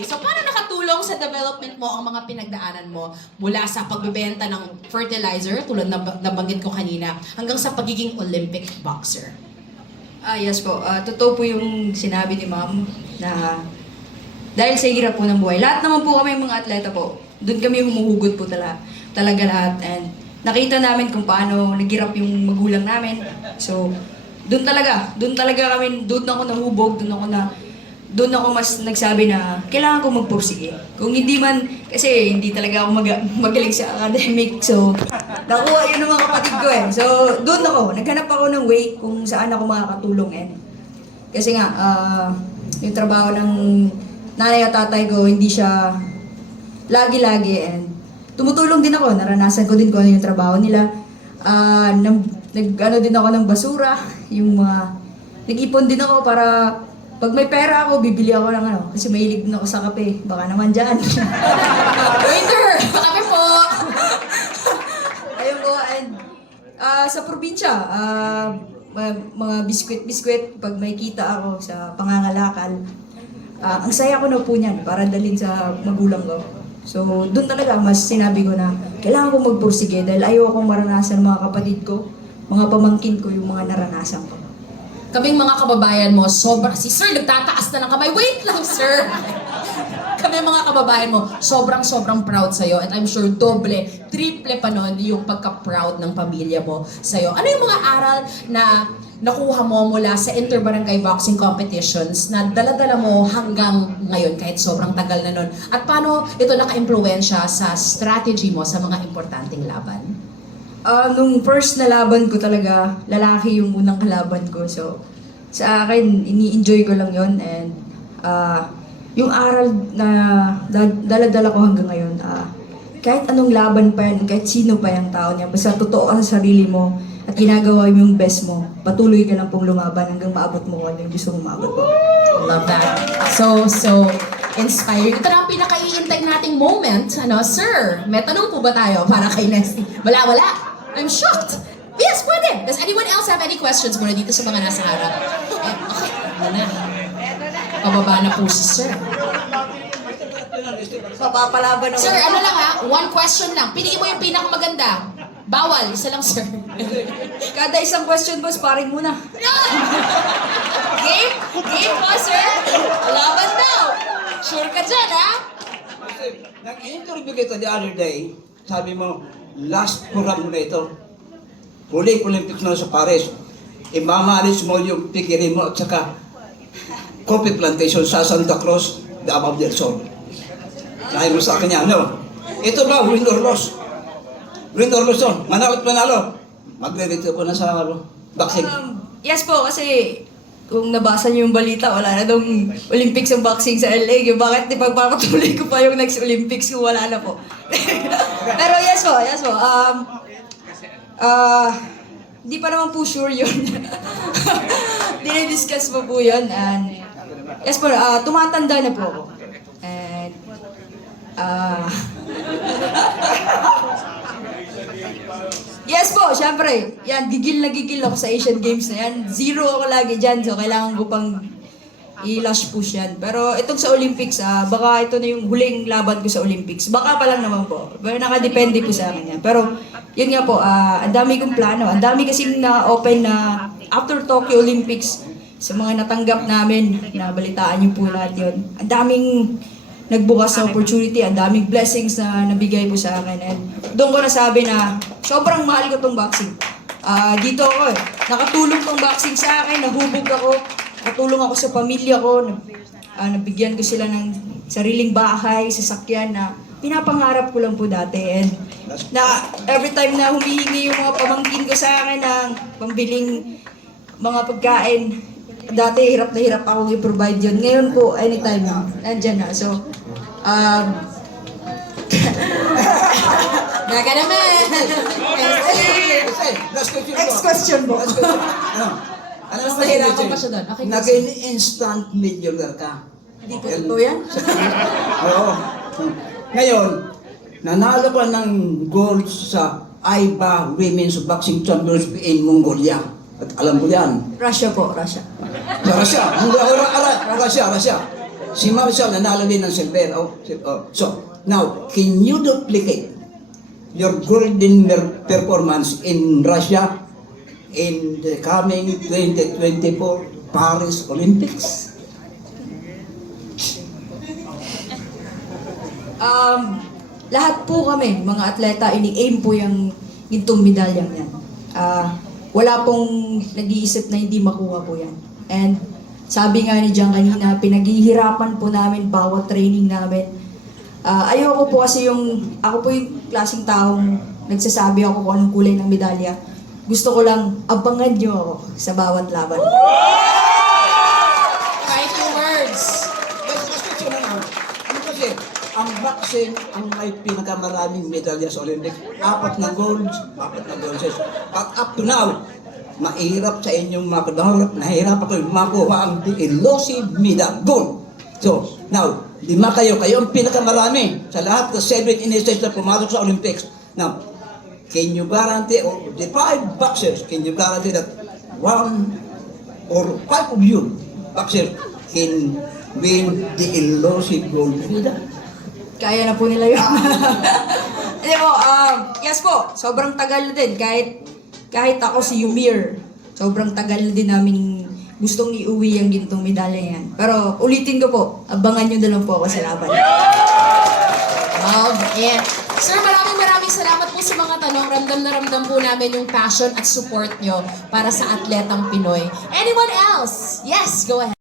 Okay, so paano nakatulong sa development mo ang mga pinagdaanan mo mula sa pagbebenta ng fertilizer, tulad na nabanggit ko kanina, hanggang sa pagiging Olympic boxer? Yes po. Totoo po yung sinabi ni ma'am na dahil sa hirap po ng buhay. Lahat naman po kami mga atleta po. Doon kami humuhugot po talaga lahat. And nakita namin kung paano naghirap yung magulang namin. So, doon talaga kami, doon ako nahubog, doon ako mas nagsabi na kailangan ko magpursige. Kung hindi man, kasi hindi talaga ako magaling sa academic. So, nakuha yun ng mga kapatid ko eh. So, doon naghanap ako ng way kung saan ako makakatulong eh. Kasi nga, yung trabaho ng nanay at tatay ko, hindi siya lagi-lagi and tumutulong din ako. Naranasan ko din kung ano yung trabaho nila. Nag-ano din ako ng basura, nag-ipon din ako para pag may pera ako, bibili ako ng ano, kasi mahilig din ako sa kape. Baka naman dyan. Waiter! Kape po! Ayun po, and sa probinsya, mga biskwit, pag may kita ako sa pangangalakal, ang saya ko na po niyan para dalhin sa magulang ko. So, doon talaga mas sinabi ko na kailangan ko magpursige dahil ayaw akong maranasan mga kapatid ko, mga pamangkin ko yung mga naranasan ko. Kaming mga kababayan mo, si Sir nagtataas na ng kamay. Wait lang, Sir! Kami mga kababayan mo, sobrang proud sa'yo. And I'm sure doble, triple pa nun yung pagka-proud ng pamilya mo sa'yo. Ano yung mga aral na nakuha mo mula sa inter-barangay boxing competitions na dala-dala mo hanggang ngayon kahit sobrang tagal na nun? At paano ito naka-impluensya sa strategy mo sa mga importanteng laban? Nung first na laban ko talaga, lalaki yung unang kalaban ko. So, sa akin, ini-enjoy ko lang yon. And yung aral na dala-dala ko hanggang ngayon, kahit anong laban pa yan, kahit sino pa yung tao niya, basta totoo ka sa sarili mo at ginagawa mo yung best mo, patuloy ka lang pong lumaban hanggang maabot mo kung ano yung gusto mong maabot mo. Love that. So inspiring. Ito na ang pinaka-iintay nating moment. Sir, may tanong po ba tayo para kay Nesty? Wala. I'm shocked. Yes, pwede. Does anyone else have any questions muna dito sa mga nasa harap? Okay, na. Pababa na po si Sir. Papapalaban ako. Sir, ano lang one question lang. Piliin mo yung pinakamaganda. Bawal, isa lang, Sir. Kada isang question, boss, paring muna. Game? Game po, Sir? Laban daw. Sure ka dyan, ha? Nag-interview kita the other day, sabi mo, last program mo na ito. Huli Olympics na sa Paris. Imamalis mo yung pikirin mo at saka coffee plantation sa Santa Cruz, the above del Sol. Sabi mo sa akin yan, no? Ito ba, win or loss? Win or loss yun. Manalo at manalo. Magre-retire ko na sa boxing. Yes po, kasi kung nabasa niyo yung balita, wala na dong Olympics ang boxing sa LA. Bakit di pagpapatuloy ko pa yung next Olympics kung wala na po? Pero yes po. Di pa naman po sure yun. Dinidiscuss po yun. And yes po, tumatanda na po ako. And yes po, syempre. Yan, gigil ako sa Asian Games na yan. Zero ako lagi dyan, so kailangan ko pang i-lash push yan. Pero itong sa Olympics, baka ito na yung huling laban ko sa Olympics. Baka pa lang naman po. Pero nakadepende po sa akin yan. Pero yun nga po, ang dami kong plano. Ang dami kasing na-open na after Tokyo Olympics, sa mga natanggap namin, nabalitaan niyo po lahat yun. Ang daming nagbukas sa opportunity, ang daming blessings na nabigay po sa akin. And doon ko nasabi na sobrang mahal ko tong boxing. Dito ako nakatulong tong boxing sa akin, nahubog ako, nakatulong ako sa pamilya ko, nabigyan ko sila ng sariling bahay, sasakyan na pinapangarap ko lang po dati. And na every time na humihingi yung mga pamangkin ko sa akin ng pambiling mga pagkain, dati hirap na hirap ako i-provide yun. Ngayon po, anytime nandyan na. So, Naga naman. next question po. Ano Mas nahirapan pa siya doon. Okay, naging instant millionaire ka. Hindi po totoo yan. Oo. Ngayon, nanalo ka ng gold sa AIBA Women's Boxing Championship in Mongolia. At alam mo yan. Russia po, Russia. Sa Russia. Hindi ako Russia. Si Marshall nanalo din ng silver. So, now, can you duplicate your golden performance in Russia in the coming 2024 Paris Olympics? Lahat po kami, mga atleta, ini-aim po yung gintong medalyang yan. Wala pong nag-iisip na hindi makuha po yan. And sabi nga ni Jan kanina, pinaghihirapan po namin bawat training namin. Ayoko po kasi ako po yung klaseng taong nagsasabi ako kung anong kulay ng medalya. Gusto ko lang, abangan nyo ako sa bawat laban. Fighting words. Ano kasi, ang boxing ang may pinakamaraming medalya sa Olympics. 4 na golds, 4 na bronzes. But up to now, mahirap sa inyong makadaharap, nahirap ako makuha ang elusive medal, gold. So, now, 5 kayo ang pinakamarami sa lahat ng 7 in-states na pumasok sa Olympics. Now, can you guarantee, or the 5 boxers, can you guarantee that 1 or 5 of you boxers can win the elusive gold medal? Kaya na po nila yun. Hindi po, yes po, sobrang tagal na din. Kahit ako si Yumir, sobrang tagal na din namin gustong iuwi ang gintong medalya yan. Pero ulitin ko po, abangan nyo na lang po ako sa laban. Love it. Sir, maraming salamat po sa mga tanong. Ramdam na ramdam po namin yung passion at support nyo para sa atletang Pinoy. Anyone else? Yes, go ahead.